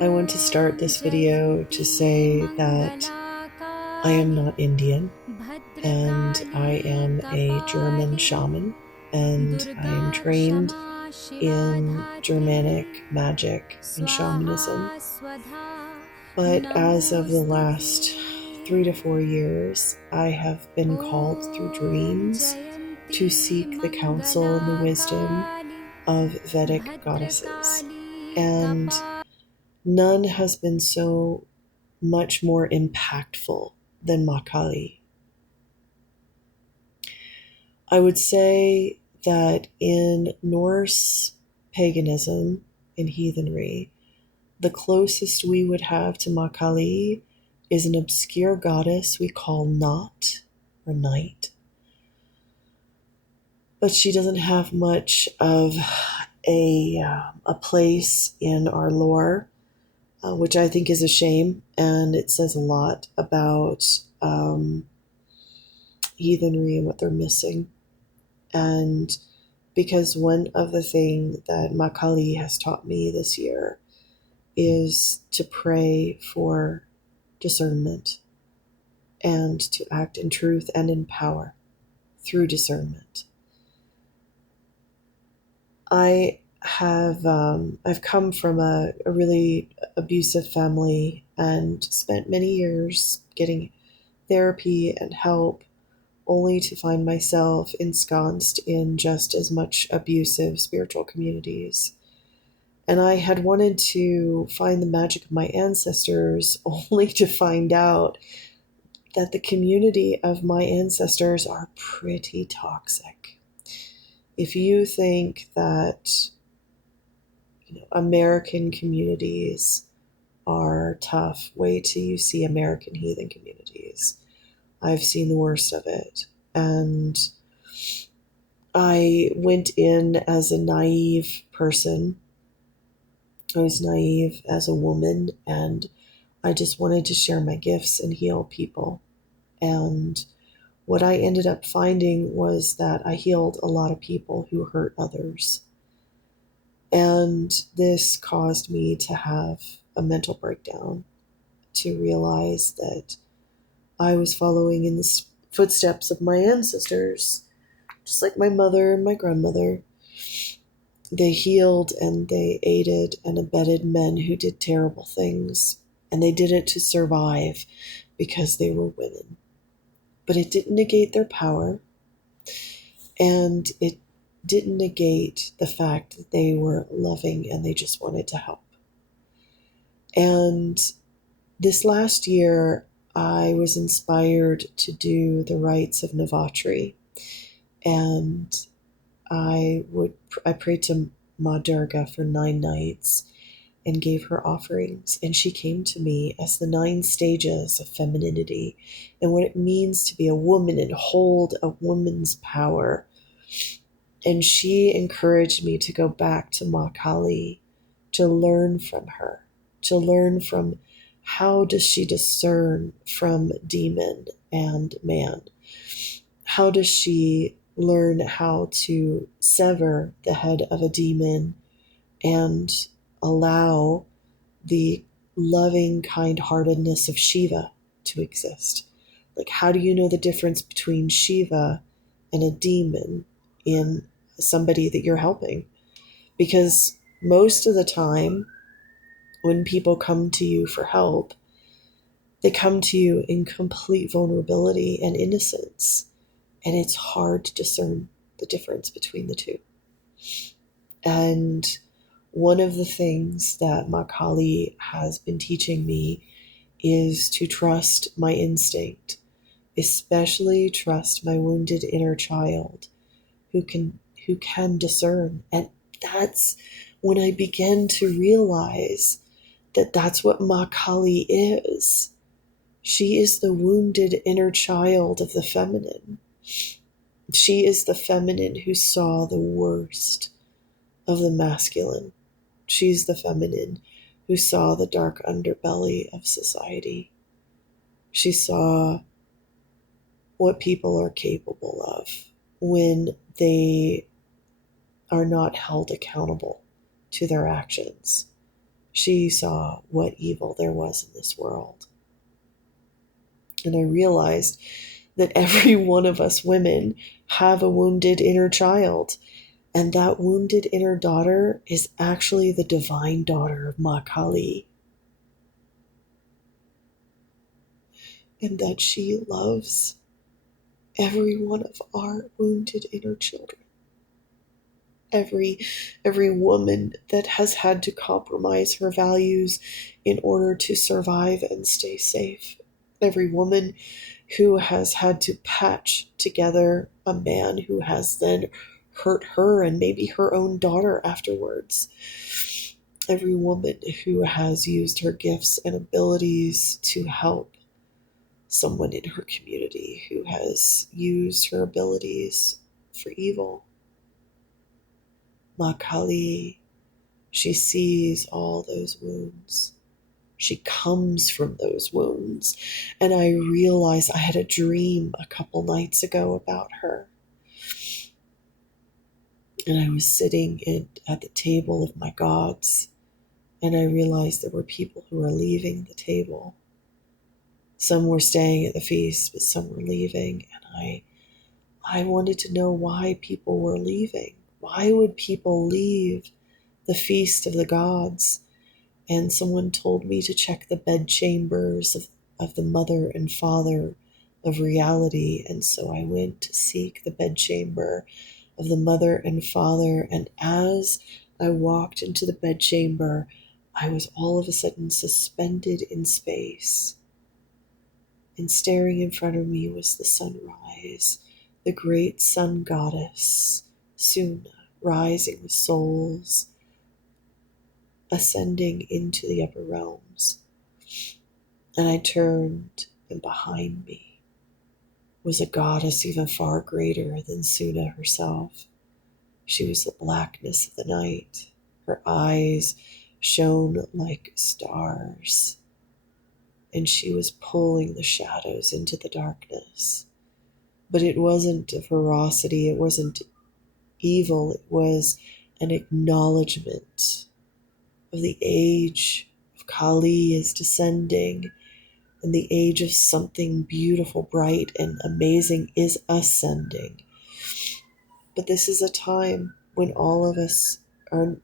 I want to start this video to say that I am not Indian and I am a German shaman and I am trained in Germanic magic and shamanism. But as of the last 3 to 4 years, I have been called through dreams to seek the counsel and the wisdom of Vedic goddesses. And none has been so much more impactful than Ma Kali. I would say that in Norse paganism and heathenry, the closest we would have to Ma Kali is an obscure goddess we call Nat or Night. But she doesn't have much of a place in our lore, which I think is a shame, and it says a lot about heathenry and what they're missing. And because one of the things that Makali has taught me this year is to pray for discernment and to act in truth and in power through discernment. I've come from a really abusive family and spent many years getting therapy and help, only to find myself ensconced in just as much abusive spiritual communities. And I had wanted to find the magic of my ancestors, only to find out that the community of my ancestors are pretty toxic. If you think that American communities are tough, wait till you see American heathen communities. I've seen the worst of it. And I went in as a naive person. I was naive as a woman, and I just wanted to share my gifts and heal people. And what I ended up finding was that I healed a lot of people who hurt others. And this caused me to have a mental breakdown, to realize that I was following in the footsteps of my ancestors, just like my mother and my grandmother. They healed and they aided and abetted men who did terrible things, and they did it to survive because they were women. But it didn't negate their power, and it didn't negate the fact that they were loving and they just wanted to help. And this last year, I was inspired to do the rites of Navratri, and I prayed to Ma Durga for 9 nights and gave her offerings. And she came to me as the 9 stages of femininity and what it means to be a woman and hold a woman's power. And she encouraged me to go back to Ma Kali, to learn from her, to learn from how does she discern from demon and man? How does she learn how to sever the head of a demon and allow the loving kind-heartedness of Shiva to exist? Like, how do you know the difference between Shiva and a demon in somebody that you're helping? Because most of the time, when people come to you for help, they come to you in complete vulnerability and innocence. And it's hard to discern the difference between the two. And one of the things that Ma Kali has been teaching me is to trust my instinct, especially trust my wounded inner child who can discern. And that's when I began to realize that that's what Ma Kali is. She is the wounded inner child of the feminine. She is the feminine who saw the worst of the masculine. She's the feminine who saw the dark underbelly of society. She saw what people are capable of when they are not held accountable to their actions. She saw what evil there was in this world. And I realized that every one of us women have a wounded inner child. And that wounded inner daughter is actually the divine daughter of Ma Kali. And that she loves every one of our wounded inner children. Every woman that has had to compromise her values in order to survive and stay safe. Every woman who has had to patch together a man who has then hurt her and maybe her own daughter afterwards. Every woman who has used her gifts and abilities to help someone in her community who has used her abilities for evil. Ma Kali, she sees all those wounds. She comes from those wounds. And I realized I had a dream a couple nights ago about her. And I was sitting at the table of my gods, and I realized there were people who were leaving the table. Some were staying at the feast, but some were leaving. And I wanted to know why people were leaving. Why would people leave the feast of the gods? And someone told me to check the bedchambers of the mother and father of reality. And so I went to seek the bedchamber of the mother and father. And as I walked into the bedchamber, I was all of a sudden suspended in space. And staring in front of me was the sunrise, the great sun goddess, Suna, rising with souls, ascending into the upper realms. And I turned, and behind me was a goddess even far greater than Suna herself. She was the blackness of the night. Her eyes shone like stars, and she was pulling the shadows into the darkness. But it wasn't a ferocity, it wasn't evil, it was an acknowledgement of the age of Kali is descending, and the age of something beautiful, bright, and amazing is ascending. But this is a time when all of us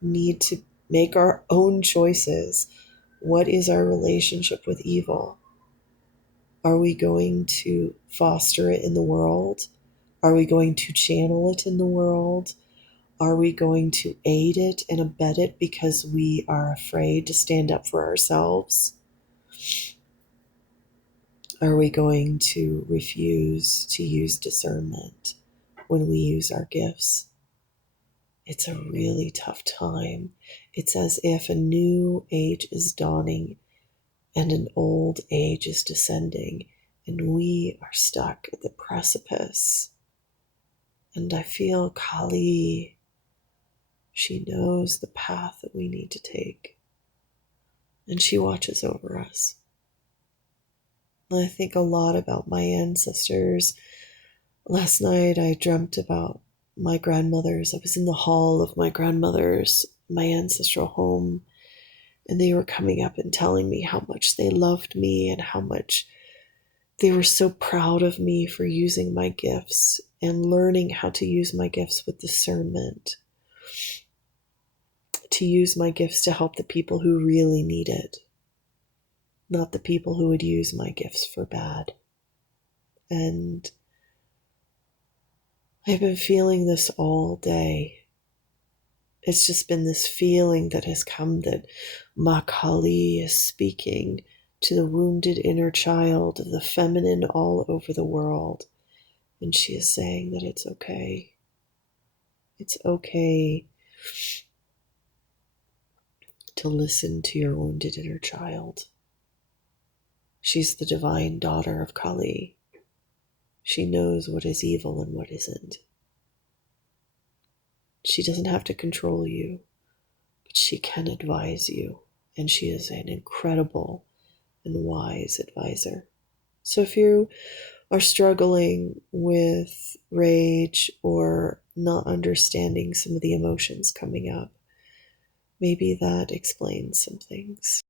need to make our own choices. What is our relationship with evil? Are we going to foster it in the world? Are we going to channel it in the world? Are we going to aid it and abet it because we are afraid to stand up for ourselves? Are we going to refuse to use discernment when we use our gifts? It's a really tough time. It's as if a new age is dawning and an old age is descending, and we are stuck at the precipice. And I feel Kali, she knows the path that we need to take, and she watches over us. And I think a lot about my ancestors. Last night I dreamt about my grandmothers. I was in the hall of my grandmothers, my ancestral home, and they were coming up and telling me how much they loved me and how much they were so proud of me for using my gifts and learning how to use my gifts with discernment, to use my gifts to help the people who really need it, not the people who would use my gifts for bad. And I've been feeling this all day. It's just been this feeling that has come that Ma Kali is speaking to the wounded inner child of the feminine all over the world. And she is saying that it's okay. It's okay to listen to your wounded inner child. She's the divine daughter of Kali. She knows what is evil and what isn't. She doesn't have to control you, but she can advise you. And she is an incredible and wise advisor. So if you are struggling with rage or not understanding some of the emotions coming up, maybe that explains some things.